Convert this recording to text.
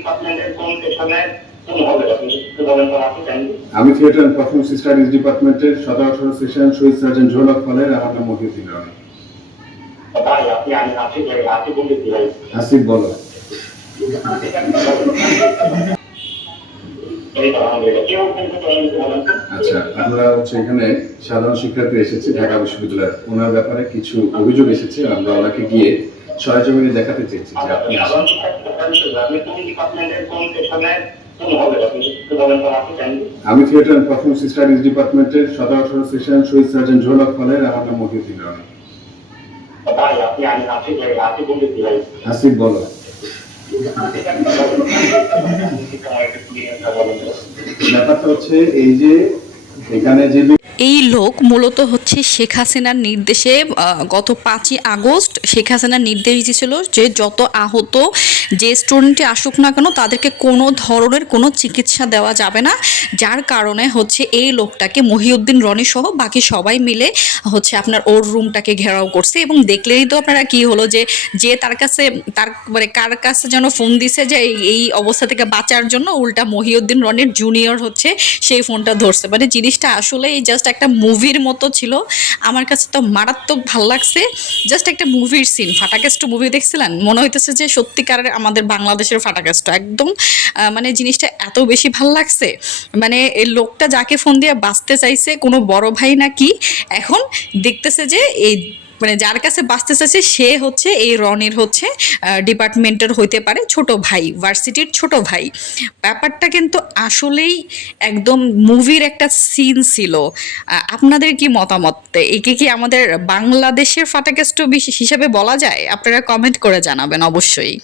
ডিপার্টমেন্টের কোন সেকশনের কোন হলে আপনি একটু বলেন তো আমাকে কাইন্ডলি। আমি থিয়েটার অ্যান্ড পারফরমেন্স স্টাডিজ ডিপার্টমেন্টের 17-18 সেকশন শহীদ সার্জন ঝোলক হলের। আমার নাম মহিউদ্দিন রনি। ভাই আপনি আমি আসিফ ভাই আসিফ বলতেছি ভাই। আসিফ বলো। এই তো আলহামদুলিল্লাহ কেউ কিন্তু বলেন তো। আচ্ছা, আমরা এখানে সাধারণ শিক্ষার্থী এসেছি ঢাকা বিশ্ববিদ্যালয়ের, ওনার ব্যাপারে কিছু অভিযোগ এসেছে। আমরা ওনাকে গিয়ে সরেজমিনে দেখাতে চেয়েছি যে আপনি সাধারণ শিক্ষার্থী আপনি কোন ডিপার্টমেন্টের কোন সেকশনের কোন হলে আপনি একটু বলেন তো আমাকে কাইন্ডলি। আমি থিয়েটার অ্যান্ড পারফরমেন্স স্টাডিজ ডিপার্টমেন্টের 17-18 সেকশন শহীদ সার্জন ঝোলক হলের। আমার নাম মহিউদ্দিন রনি। ভাই আপনি আমি আসিফ ভাই আসিফ বলতেছি ভাই। আসিফ বলো। ব্যাপারটা এই যে এখানে যে এই লোক মূলত হচ্ছে শেখ হাসিনার নির্দেশে গত 5ই আগস্ট শেখ হাসিনার নির্দেশ দিয়েছিল যে যত আহত যে স্টুডেন্টে আসুক না কেন তাদেরকে কোনো ধরনের কোনো চিকিৎসা দেওয়া যাবে না, যার কারণে হচ্ছে এই লোকটাকে মহিউদ্দিন রনি সহ বাকি সবাই মিলে হচ্ছে আপনার ওর রুমটাকে ঘেরাও করছে। এবং দেখলেই তো আপনারা কি হলো যে তার কাছে তার মানে কার কাছে যেন ফোন দিছে যে এই অবস্থা থেকে বাঁচার জন্য, উল্টা মহিউদ্দিন রনির জুনিয়র হচ্ছে সেই ফোনটা ধরছে। মানে জিনিসটা আসলেই জাস্ট একটা মুভির মতো ছিল। আমার কাছে তো মারাত্মক ভাল লাগছে, জাস্ট একটা মুভির সিন। ফাটাকেস্ট মুভি দেখছিলেন, মনে হইতেছে যে সত্যিকারের আমাদের বাংলাদেশের ফাটাকেস্ট একদম। মানে জিনিসটা এত বেশি ভাল লাগছে। মানে এই লোকটা যাকে ফোন দিয়ে বাঁচতে চাইছে কোনো বড় ভাই নাকি, এখন দেখতেছে যে এই মানে যার কাছে বাঁচতে চাইছে সে হচ্ছে এই রনির হচ্ছে ডিপার্টমেন্টের হইতে পারে ছোট ভাই, ভার্সিটির ছোট ভাই। ব্যাপারটা কিন্তু আসলেই একদম মুভির একটা সিন ছিল। আপনাদের কি মতামত? একে কি আমাদের বাংলাদেশের ফাটাকেস্ট হিসেবে বলা যায়? আপনারা কমেন্ট করে জানাবেন অবশ্যই।